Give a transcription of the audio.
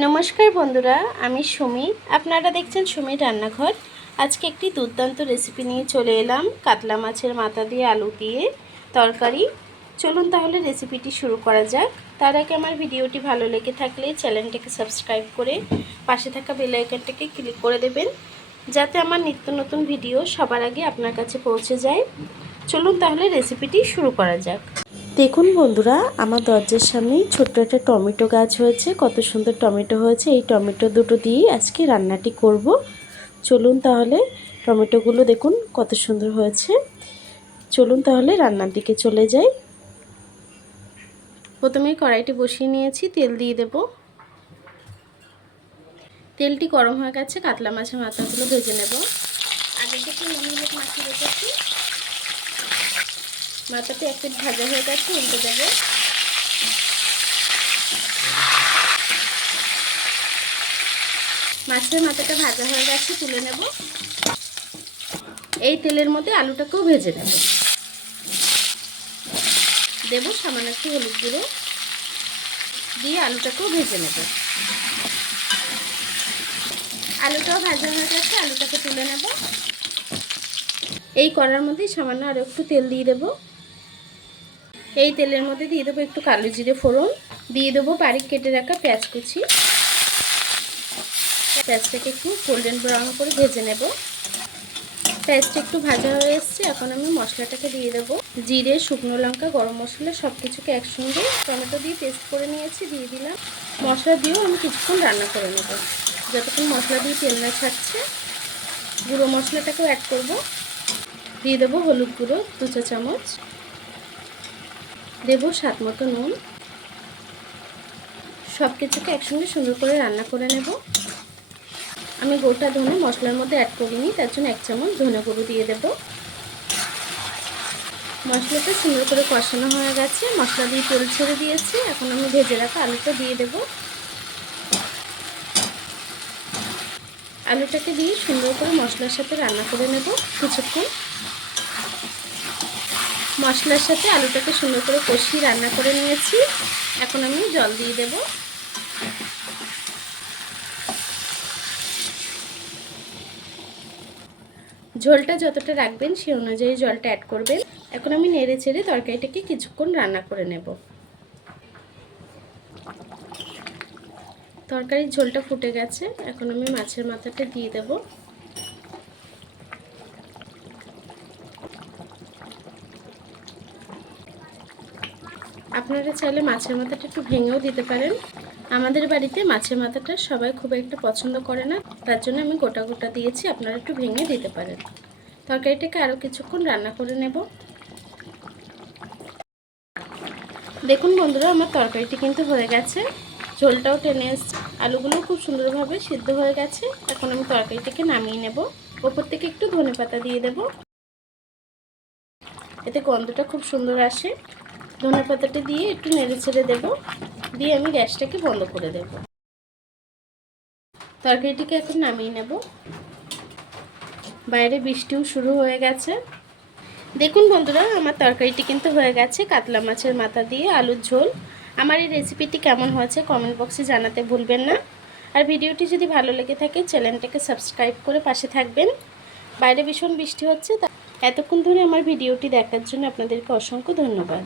নমস্কার বন্ধুরা, আমি সুমি। আপনারা দেখছেন সুমির রান্নাঘর। আজকে একটি দুর্দান্ত রেসিপি নিয়ে চলে এলাম। কাতলা মাছের মাথা দিয়ে আলু দিয়ে তরকারি। চলুন তাহলে রেসিপিটি শুরু করা যাক। তার আগে আমার ভিডিওটি ভালো লেগে থাকলে চ্যানেলটাকে সাবস্ক্রাইব করে পাশে থাকা বেল আইকনটাকে ক্লিক করে দেবেন, যাতে আমার নিত্য নতুন ভিডিও সবার আগে আপনার কাছে পৌঁছে যায়। চলুন তাহলে রেসিপিটি শুরু করা যাক। দেখুন বন্ধুরা, আমার দরজার সামনেই ছোট্ট একটা টমেটো গাছ হয়েছে। কত সুন্দর টমেটো হয়েছে। এই টমেটো দুটো দিয়েই আজকে রান্নাটি করব। চলুন তাহলে টমেটোগুলো দেখুন কত সুন্দর হয়েছে। চলুন তাহলে রান্নার দিকে চলে যাই। প্রথমে কড়াইটি বসিয়ে নিয়েছি, তেল দিয়ে দেব। তেলটি গরম হয়ে গেছে, কাতলা মাছের মাথাগুলো ভেজে নেব। আগে থেকে মাখিয়ে রেখেছি। মাথাটি এক পিট ভাজা হয়ে গেছে, উল্টে দেবো। মাছের মাথাটা ভাজা হয়ে গেছে, তুলে নেব। এই তেলের মধ্যে আলুটাকেও ভেজে নেব। দেব সামান্য একটু হলুদ গুঁড়ো। দিয়ে আলুটাকেও ভেজে নেব। আলুটাও ভাজা হয়ে গেছে, আলুটাকে তুলে নেব। এই কড়ার মধ্যে সামান্য আরও একটু তেল দিয়ে দেবো। এই তেলের মধ্যে দিয়ে দেবো একটু কালো জিরে ফোড়ন। দিয়ে দেবো বারিক কেটে রাখা পেঁয়াজ কুচি। পেঁয়াজটাকে একটু গোল্ডেন ব্রাউন করে ভেজে নেব। পেঁয়াজটা একটু ভাজা হয়ে এসছে, এখন আমি মশলাটাকে দিয়ে দেবো। জিরে, শুকনো লঙ্কা, গরম মশলা সব কিছুকে একসঙ্গে টমেটো দিয়ে পেস্ট করে নিয়েছি, দিয়ে দিলাম। মশলা দিয়েও আমি কিছুক্ষণ রান্না করে নেব। যতক্ষণ মশলা দিয়ে তেল না ছাড়ছে, গুঁড়ো মশলাটাকেও অ্যাড করব। দিয়ে দেবো হলুদ গুঁড়ো, দু চা চামচ। দেবো স্বাদ মতো নুন। সব কিছুকে একসঙ্গে সুন্দর করে রান্না করে নেব। আমি গোটা ধনে মশলার মধ্যে অ্যাড করিনি, তার জন্য এক চামচ ধনে গুঁড়ো দিয়ে দেব। মশলাটা সুন্দর করে কষানো হয়ে গেছে, মশলা দিয়ে তেল ছেড়ে দিয়েছি। এখন আমি ভেজে রাখা আলুটা দিয়ে দেব। আলুটাকে দিয়ে সুন্দর করে মশলার সাথে রান্না করে নেব কিছুক্ষণ। মশলার সাথে আলুটাকে সুন্দর করে কষিয়ে রান্না করে নিয়েছি। এখন আমি জল দিয়ে দেব। ঝোলটা যতটা রাখবেন সে অনুযায়ী জলটা অ্যাড করবেন। এখন আমি নেড়ে চেড়ে তরকারিটাকে কিছুক্ষণ রান্না করে নেব। তরকারির ঝোলটা ফুটে গেছে। এখন আমি মাছের মাথাটা দিয়ে দেবো। আপনারা চাইলে মাছের মাথাটা একটু ভেঙেও দিতে পারেন। আমাদের বাড়িতে মাছের মাথাটা সবাই খুব একটা পছন্দ করে না। তার জন্য আমি গোটা গোটা দিয়েছি, আপনারা একটু ভেঙে দিতে পারেন। তরকারিটাকে আরও কিছুক্ষণ রান্না করে নেব। দেখুন বন্ধুরা, আমার তরকারিটি কিন্তু হয়ে গেছে। ঝোলটাও টেনে এসছে। আলুগুলো খুব সুন্দরভাবে সিদ্ধ হয়ে গেছে। এখন আমি তরকারিটাকে নামিয়ে নেব। ওপর থেকে একটু ধনে পাতা দিয়ে দেব। এতে গন্ধটা খুব সুন্দর আসে। ধনে পাতাটা দিয়ে একটু নেড়ে ছেড়ে দেবো। দিয়ে আমি গ্যাসটাকে বন্ধ করে দেব। তরকারিটিকে এখন নামিয়ে নেব। বাইরে বৃষ্টিও শুরু হয়ে গেছে। দেখুন বন্ধুরা, আমার তরকারিটি কিন্তু হয়ে গেছে। কাতলা মাছের মাথা দিয়ে আলুর ঝোল। আমার এই রেসিপিটি কেমন হয়েছে কমেন্ট বক্সে জানাতে ভুলবেন না। আর ভিডিওটি যদি ভালো লেগে থাকে, চ্যানেলটাকে সাবস্ক্রাইব করে পাশে থাকবেন। বাইরে ভীষণ বৃষ্টি হচ্ছে এতক্ষণ ধরে আমার ভিডিওটি দেখার জন্য আপনাদেরকে অসংখ্য ধন্যবাদ।